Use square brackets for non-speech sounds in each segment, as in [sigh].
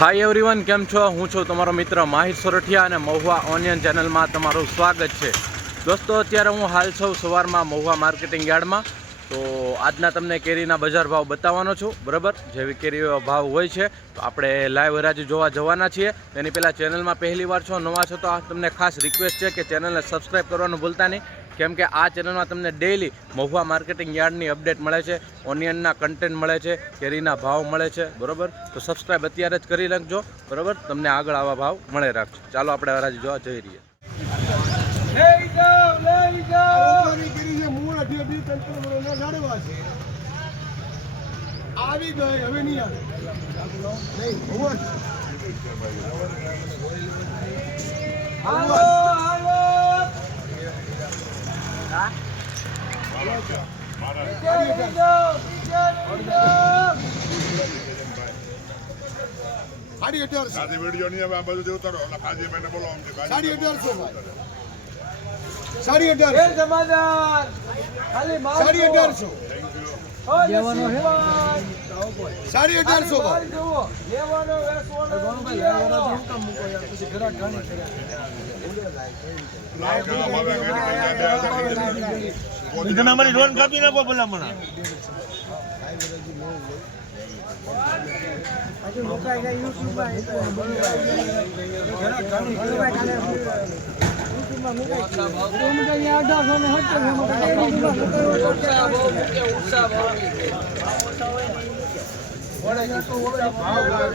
Hi everyone કેમ છો? હું છું તમારો મિત્ર માહિર સોરઠિયા અને મહુવા ઓનિયન ચેનલમાં તમારું સ્વાગત છે. દોસ્તો, અત્યારે હું હાલ છું સવારમાં મહુવા માર્કેટિંગ યાર્ડમાં. તો આજના તમને કેરીના બજાર ભાવ બતાવવાનો છું. બરાબર? જેવી કેરીઓ ભાવ હોય છે, તો આપણે લાઈવ હરાજી જોવા જવાના છીએ. તેની પહેલાં ચેનલમાં પહેલી વાર છો, નવા છો, તો આ તમને ખાસ રિક્વેસ્ટ છે કે ચેનલને સબસ્ક્રાઈબ કરવાનું ભૂલતા નહીં. કેમ કે આ ચેનલમાં તમને ડેઈલી મહુવા માર્કેટિંગ યાર્ડની અપડેટ મળે છે ઓનિયનના કન્ટેન્ટ મળે છે કેરીના ભાવ મળે છે બરાબર? તો સબસ્ક્રાઈબ અત્યારે જ કરી રાખજો બરાબર? તમને આગળ આવા ભાવ મળે રાખજો ચાલો આપણે હરાજી જોવા જઈ રહીએ. આરોપવાની કરી છે, મૂળ અઢી અઢી ત્રણ ત્રણ છે. આવી ગઈ હવે નહીં આવે. નહીં બહુ જ. સાડી અઢારસો. સાથે વીડિયો નહીં હવે આ બધું ઉતારો ઓલા કાજીભાઈને બોલો આમ કે કાજી સાડી અઢારસો ભાઈ. સાડી અઢારસો. સાડી અઢારસો. સાડી અઢારસો ભાઈ અમારી લોન કાપી નાખો ભલામણ.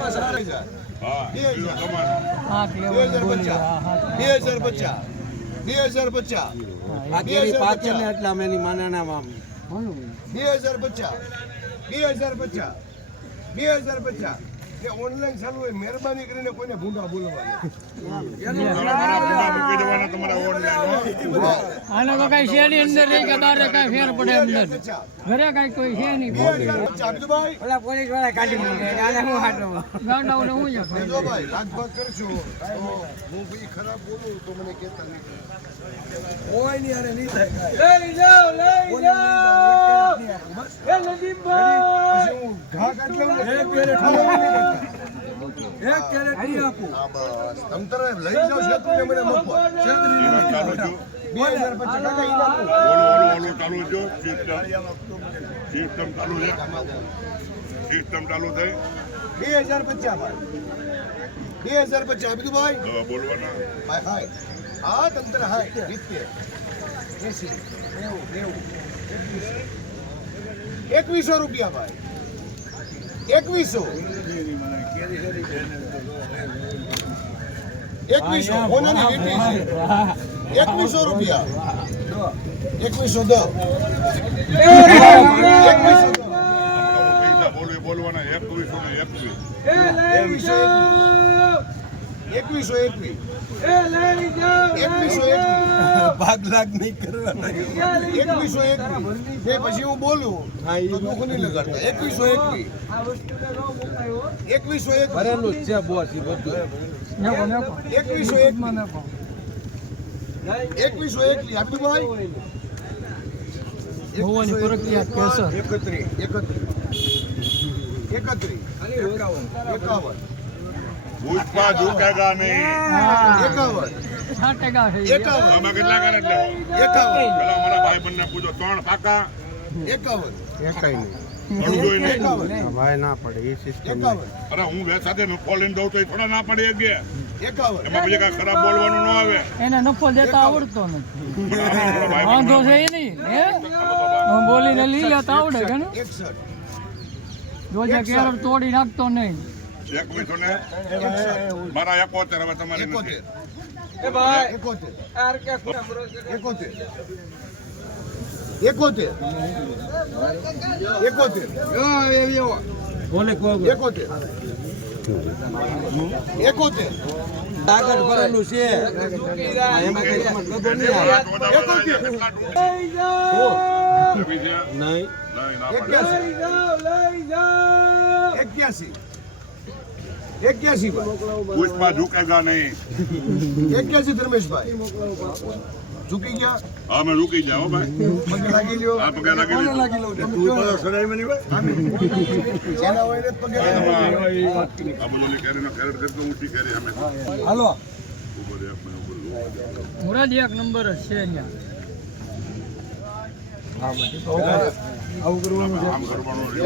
હા બે હજાર. બચ્ચા બે હજાર પચાસ બે હજાર પચાસ. બે હજાર પચાસ. બે હજાર પચાસ. એટલે અમે એની માનના બે હજાર પચાસ. બે હજાર પચાસ. બે હજાર પચાસ. કે ઓનલાઈન ચાલુ હોય મહેરબાની કરીને કોઈને ભૂંડા બોલવા તમારા પૂરા મૂકી દેવાના તમારા ઓનલાઈન હો. આને તો કઈ નહીં અંદર રહી કે બહાર કઈ ફેર પડે અંદર. ઘરે કઈ કોઈ છે નહીં. ઓલા પોલીસવાળા કાઢી મૂકે આને હું હાટો ગાંડાઓને હું જ ભાઈ લાગભાગ કરશો. હું ભાઈ ખરાબ બોલું તો મને કહેતા નહીં. કોઈ નહીં અરે નહીં થાય લઈ જાઓ લઈ જાઓ. એ પછી હું ઘા કાઢી લઉં એક કેરેટ એક કેરેટ નહીં આપું. હા બસ. તમ તારે લઈ જાઓ છેતરીને મને મફત છેતરીને નહીં ચાલુ જો બે હજાર પચાસ કાકા ઈ નાખું. ઓલું ઓલું ઓલું ચાલુ જો સિસ્ટમ. સિસ્ટમ ચાલુ છે. સિસ્ટમ ચાલુ થઈ બે હજાર પચાસ ભાઈ. બે હજાર પચાસ. બધું ભાઈ? બોલવાના. ભાઈ હાય. હા તંત્ર હા સિત્તેર એસી નેવું નેવું એકવીસો રૂપિયા ભાઈ એકવીસો એકવીસો ઓનાની વીટી છે એકવીસો રૂપિયા એકવીસો દો. એકવીસો બોલવાના એકવીસો એકવીસ. એકવીસો એકવીસો એકવીસ એકવીસો [laughs] ભાગ લાગ નહીં કરવાના એકવીસો એકવીસ એ પછી હું બોલું તો દુઃખ નહીં લગાડતા. એકવીસો એકવીસ એકવીસો એક ભરેલું છે બોસ એ બધું. એકવીસો એકવીસ એકવીસો એકવીસ આપીભાઈ ભુવાની પ્રક્રિયા કેસર એકત્રીસ એકત્રીસ એકત્રીસ એકાવન. પુષ્પા ઝુકેગા નહીં એકાવન. સાત ટકા થઈ એકાવન. તમે કેટલા કરે એટલે? એકાવન. પેલા મારા ભાઈ બંને પૂછો ત્રણ પાકા? એકાવન. એકાઈ ઘણું ભાઈ ના પડે એ સિસ્ટમ અરે હું બે સાથે ખોલીને દઉં તો એ થોડા ના પડે એક બે. એમાં પછી કાંઈ ખરાબ બોલવાનું ન આવે. એને નફો દેતા આવડતો નથી. વાંધો છે એ નહીં હે? હું બોલીને લઈ લેતા આવડે કે ને જોજે કેરળ તોડી નાખતો નહીં. એકવીસો ને મારા એકોતેર હવે તમારી એકોતેર. એકોતેર. એકોતેર. એકોતેર. એકોતેર. એકોતેર. આગળ ભરેલું છે. એમાં કઈ ખબર નહીં આવે નહીં નહીં એક્યાસી. એક્યાસી પુષ્પા ઝુકેગા નહીં. એક્યાસી ધર્મેશભાઈ. ઝૂકી ગયા? હા મેં રૂકી જાઓ ભાઈ. પગે લાગી લ્યો. આ પગે લાગી. જેના હોય પગે. આ બધું કેરીનો કેરેટ કરતો ઊંચી કેરી અમે. હાલો. મને. મુરાદ એક નંબર છે અહીંયા. આવું કરવાનું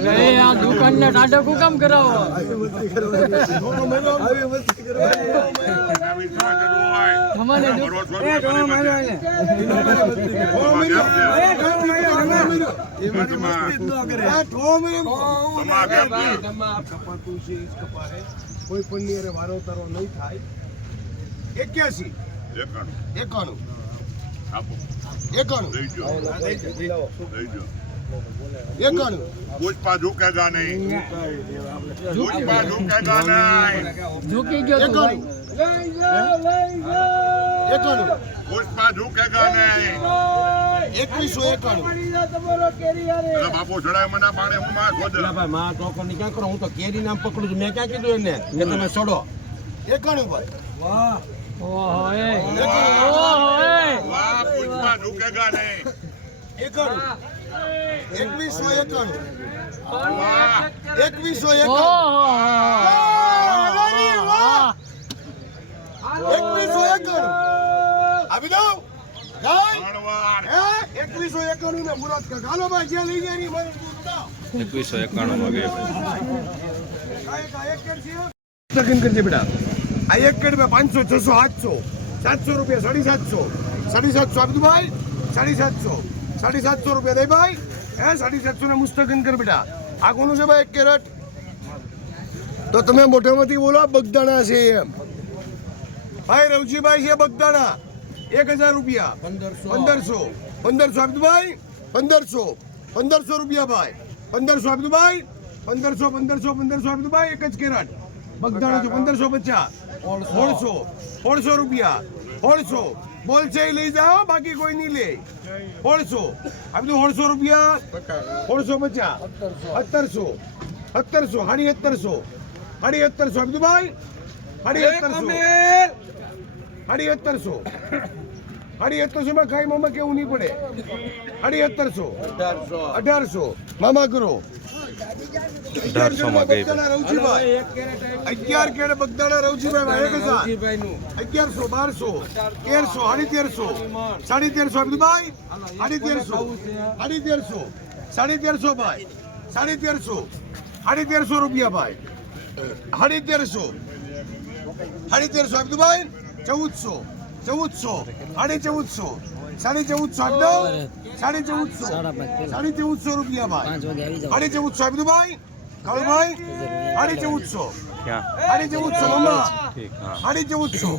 છે. એ આ દુકાનને કુ કામ કરાવો. તમારે? કોઈ પણ ની અરે વારો તારો નહીં થાય. એક્યાસી. એકાણું. એકાણું. આપો. એકાણું. લઈ જાઓ. લઈ જાઓ. એકાણું. પુષ્પા ઝુકેગા નહીં. પુષ્પા ઝુકેગા નહીં. ઝૂકી ગયો તું ભાઈ. એકાણું. એકાણું. પુષ્પા ઝુકેગા નહીં. એકવીસો એકાણું. બાપુ ચડાય મને પાણી હું માં ખોદે ભાઈ માં તો ક્યાં કરો? હું તો કેરી નામ પકડું છું. મેં ક્યાં કીધું એને? કે તમે ચડો એકાણું ભાઈ ઓહો એ. ઓહો એ. વાહ પુષ્પા ઝુકેગા નહીં. એકાણું. એકવીસો એકાણું. એકવીસો એકાણું. એકવીસો એકાણું. દઉં એકવીસો એકાણું ને કાકા ભાઈ લઈ ગયા. એકવીસો એકાણું માં ગઈ કરજે બેટા. આ એક પાંચસો છસો સાતસો. સાતસો રૂપિયા સાડી સાતસો. સાડી સાતસો. આપી ભાઈ? સાડી સાતસો. સાડી સાતસો રૂપિયા દે ભાઈ. હે સાડી સાતસો ને મુસ્તકન કર બેટા. આ કોનું છે ભાઈ એક કેરેટ? તો તમે મોઢામાંથી બોલો બગદાણા છે એમ. ભાઈ રવજીભાઈ છે બગદાણા. એક હજાર રૂપિયા. પંદરસો. પંદરસો. આપી ભાઈ. પંદરસો. પંદરસો રૂપિયા ભાઈ. પંદરસો આપી ભાઈ. પંદરસો પંદરસો પંદરસો આપી ભાઈ એક જ કેરેટ. બગદાણા છે પંદરસો પચાસ. સોળસો. સોળસો રૂપિયા. સોળસો. બોલ છે એ લઈ જાઓ બાકી કોઈ નહીં લે. ઓળસો આ બધું સોળસો રૂપિયા. સોળસો પચાસ. અત્તરસો અત્તરસો હાડી અત્તરસો હાડી અત્તરસો આપી ભાઈ? હાડી અત્તરસો હાડી અત્તરસો હાડી અત્તરસો માં કઈ મામા કેવું નહીં પડે? સાડી સત્તરસો. અઢારસો. મામા કરો. અઢારસો માં ગઈ અગિયાર કેડે બગદાણા રવજીભાઈ એક હજાર અગિયારસો બારસો તેરસો સાડી તેરસો સાડી તેરસો ભાઈ સાડી તેરસો સાડી તેરસો સાડી તેરસો ભાઈ. સાડી તેરસો સાડી તેરસો રૂપિયા ભાઈ. સાડી તેરસો સાડી તેરસો આપી ભાઈ. ચૌદસો ચૌદસો, સાડી ચૌદસો સાડી ચૌદસો સાડી ચૌદસો સાડી ચૌદસો રૂપિયા ભાઈ સાડી ચૌદસો આપી બીજું ભાઈ કાળુભાઈ સાડી ચૌદસો સાડી ચૌદસો મામા ઠીક હા સાડી ચૌદસો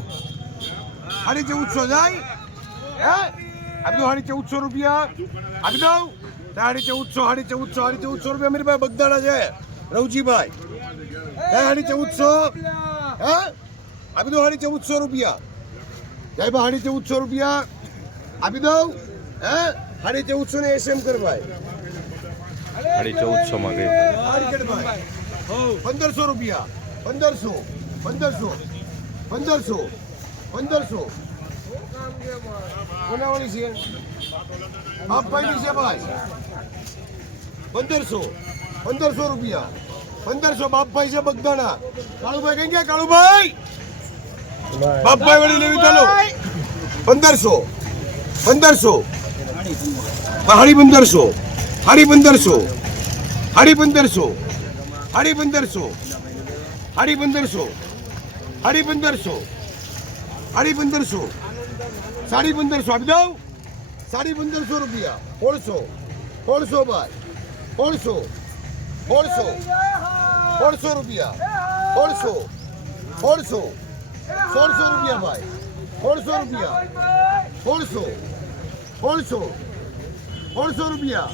સાડી ચૌદસો જાય હે આપી દો સાડી ચૌદસો રૂપિયા આપી દઉં સાડી ચૌદસો સાડી ચૌદસો સાડી ચૌદસો રૂપિયા મારી ભાઈ બગદાડા છે રવજીભાઈ હે સાડી ચૌદસો હે આપી દો સાડી ચૌદસો રૂપિયા જય ભાઈ સાડી ચૌદસો રૂપિયા આપી દઉં? હે? સાડી ચૌદસો ને એસએમ કર ભાઈ. સાડી ચૌદસો માં ગઈ પંદરસો રૂપિયા. પંદરસો. પંદરસો. પંદરસો. પંદરસો. કોનાવાળી છે? બાપભાઈની છે ભાઈ. પંદરસો. પંદરસો રૂપિયા. પંદરસો બાપભાઈ છે બગદાણા. કાળુભાઈ કઈ ગયા? કાળુભાઈ! બાપભાઈ વળી લેવી ચાલો. પંદરસો. પંદરસો. હાડી પંદરસો. હાડી પંદરસો. હાડી પંદરસો. હાડી પંદરસો. હાડી પંદરસો. હાડી પંદરસો. હાડી પંદરસો. સાડી પંદરસો. આપી દઉં? સાડી પંદરસો રૂપિયા. સોળસો. સોળસો ભાઈ. સોળસો. સોળસો. સોળસો રૂપિયા. સોળસો. સોળસો. સોળસો રૂપિયા ભાઈ. સોળસો રૂપિયા. સોળસો. સોળસો. સોળસો રૂપિયા.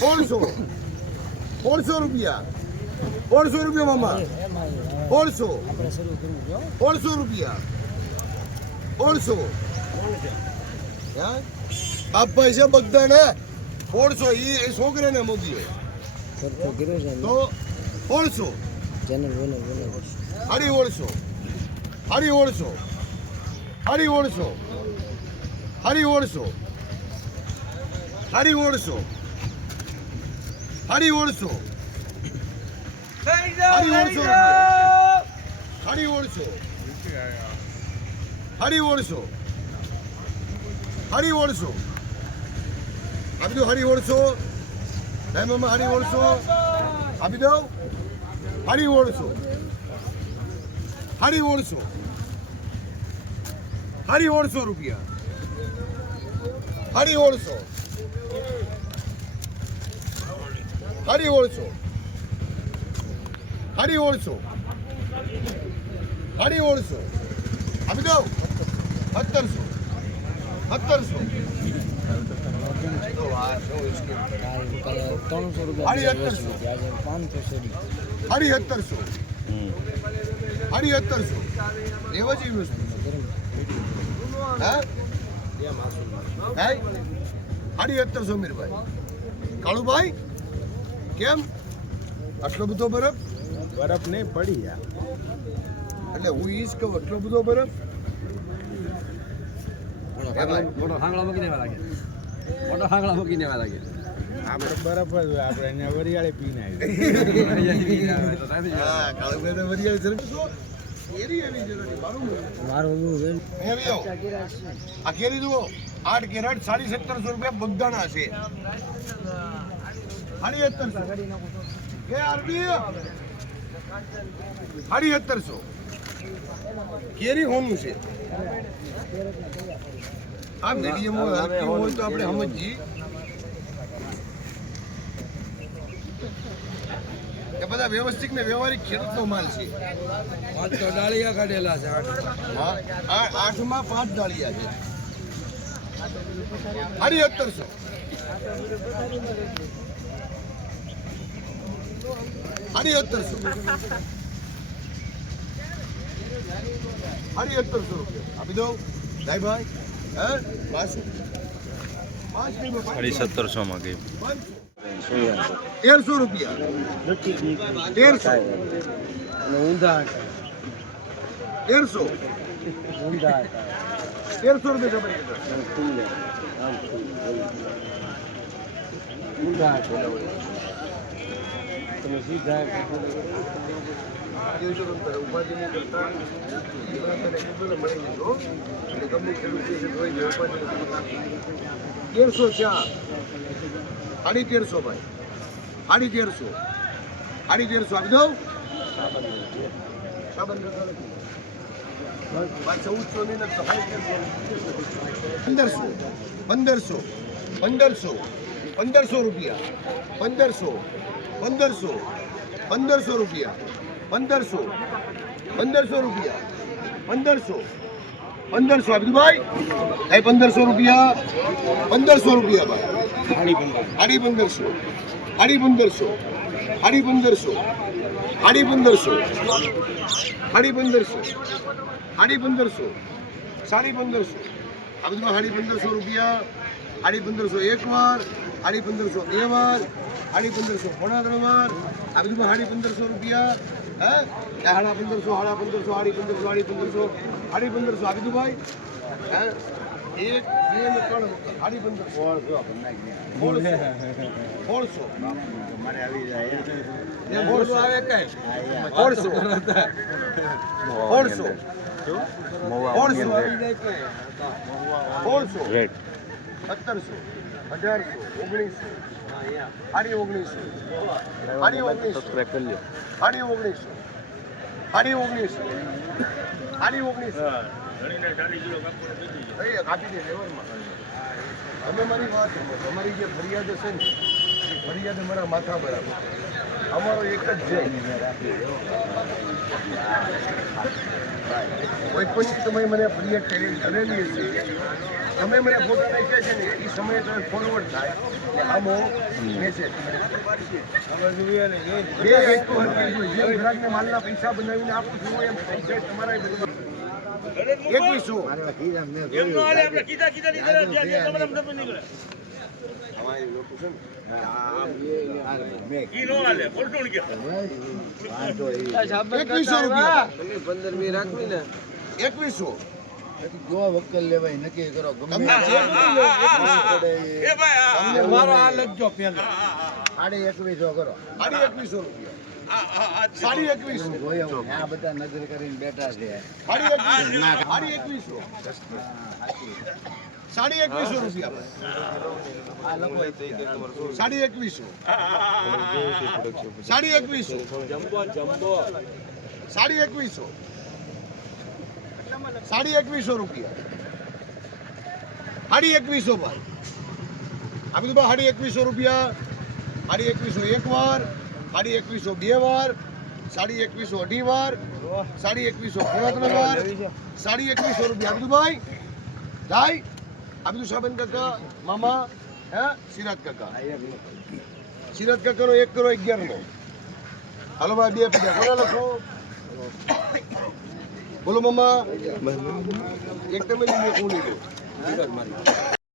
સોળસો. સોળસો રૂપિયા. સોળસો રૂપિયા મામા. સોળસો. સોળસો રૂપિયા. સોળસો. આ પૈસા બધાને સોળસો. એ છોકરાને મોકલ્યો તો સોળસો. હાડી ઓળસો. હાડી ઓળસો. હાડી ઓળશો હરી ઓળશો હરી ઓળશો હરી ઓળશો હરી ઓળશો હરી ઓળશો હરી ઓળશો હરી ઓળશો આપી દો હરી ઓળશો હે હરી ઓળશો આપી દો હરી ઓળશો હરી ઓળસો હાડી ઓળસો રૂપિયા હાડી ઓળસો હાડી ઓળસો હાડી ઓળસો હાડી ઓળસો આપી દો સત્તરસો. સત્તરસો ત્રણસો રૂપિયા હાડી સત્તરસો. હાડી સત્તરસો. લેવા જેવી વસ્તુ. હાડી સત્તરસો મીરભાઈ કાળુભાઈ કેમ આટલો બધો બરફ બરફ નહીં પડી યાર એટલે હું ઈજ કહું આટલો બધો બરફ મોટો મૂકીને મોટો હાંગળા મૂકી લાગે આપણે બરફ હોય આપણે અહીંયા વરિયાળી પીને આવી વરિયાળી મારું. આ કેરી જુઓ આઠ કેરેટ સાડી સત્તરસો રૂપિયા બગદાણા છે સાડી સત્તરસો કે આરબી સાડી સત્તરસો કેરી હોનું છે આ મીડિયમ હોય તો આપણે સમજીએ બધા વ્યવસ્થિત ને વ્યવહારિક ખેડૂતનો માલ છે. પાંચ તો ડાળિયા કાઢેલા છે આઠ. આઠમાં પાંચ ડાળિયા છે. સાડી અત્તરસો સાડી અત્તરસો સાડી અત્તરસો રૂપિયા. આપી દઉં. સાહેબ ભાઈ હે? પાંચ પાંચ સાડી સત્તરસોમાં ગઈ. તેરસો રૂપિયા. તેરસો. ઊંધા તેરસો તેરસો રૂપિયા. તમે સીધા તેરસો ચાર. સાડી તેરસો ભાઈ. સાડી તેરસો. સાડી તેરસો. આપી દઉં પંદરસો. પંદરસો. પંદરસો. પંદરસો રૂપિયા. પંદરસો. પંદરસો. પંદરસો રૂપિયા. પંદરસો. પંદરસો રૂપિયા. પંદરસો. પંદરસો દઉં ભાઈ. પંદરસો રૂપિયા. પંદરસો રૂપિયા ભાઈ. સાડી પંદરસો. સાડી પંદરસો. સાડી પંદરસો. સાડી પંદરસો. સાડી પંદરસો. સાડી પંદરસો. સાડી પંદરસો. આ બધું સાડી પંદરસો રૂપિયા. સાડી પંદરસો એક વાર. સાડી પંદરસો બે વાર. સાડી પંદરસો પોણા ત્રણ વાર. આ બધું સાડી પંદરસો રૂપિયા. હે? સાડા પંદરસો સાડા પંદરસો સાડી પંદરસો સાડી પંદરસો સાડી પંદરસો. આપી દઉં ભાઈ? હે? એક બે ને ત્રણ સાડી પંદરસો. સોળસો સોળસો. આવે કઈ? સોળસો સોળસો સોળસો સોળસો સત્તરસો. અઢારસો ઓગણીસો. સાડી ઓગણીસો. સાડી ઓગણીસો. સાડી ઓગણીસો. સાડી ઓગણીસો. સાડી ઓગણીસો. એ કાપી દે લેવલમાં તમે મારી વાત તમારી જે ફરિયાદ છે ને એ ફરિયાદ અમારા માથા બરાબર અમારો એક જ છે. કોઈ પણ તમે મને ફરિયાદ કરી- કરેલી હશે. તમે મને ફોટો નાખ્યા છે ને એ સમયે તમે ફોરવર્ડ થાય. ને આમો મેસેજ બે વસ્તુ હતી જો ગ્રાહકને માલના પૈસા બનાવીને આપું છું એમ પૈસા તમારા એકવીસો. અમારી લોકો છે ને એકવીસો રૂપિયા. પંદર મી રાખવી ને. એકવીસો. જો વકલ લેવાય નક્કી કરો ગમે તમને જે બધું લેવું એ તમને મારો આ લખજો પેલો સાડી એકવીસો કરો. સાડી એકવીસો રૂપિયા. સાડી એકવીસો. આ બધા નજર કરીને બેઠા છે. સાડી એકવીસો. સાડી એકવીસો. રૂપિયા સાડી એકવીસો. સાડી એકવીસો. સાડી એકવીસો. સાડી એકવીસો રૂપિયા સાડી એકવીસો ભાઈ આ બધું ભાઈ સાડી એકવીસો રૂપિયા સાડી એકવીસો એક વાર સાડી એકવીસો બે વાર સાડી એકવીસો અઢી વાર સાડી એકવીસો પોણા ત્રણ વાર સાડી એકવીસો રૂપિયા આ બધું ભાઈ જાય આ બધું સાબન કાકા મામા હે સિરાજ કાકા સિરાજ કાકાનો એક કરો અગિયાર નો હાલો ભાઈ બે પૈસા કોને લખો બોલો મમ્મા. એક તમે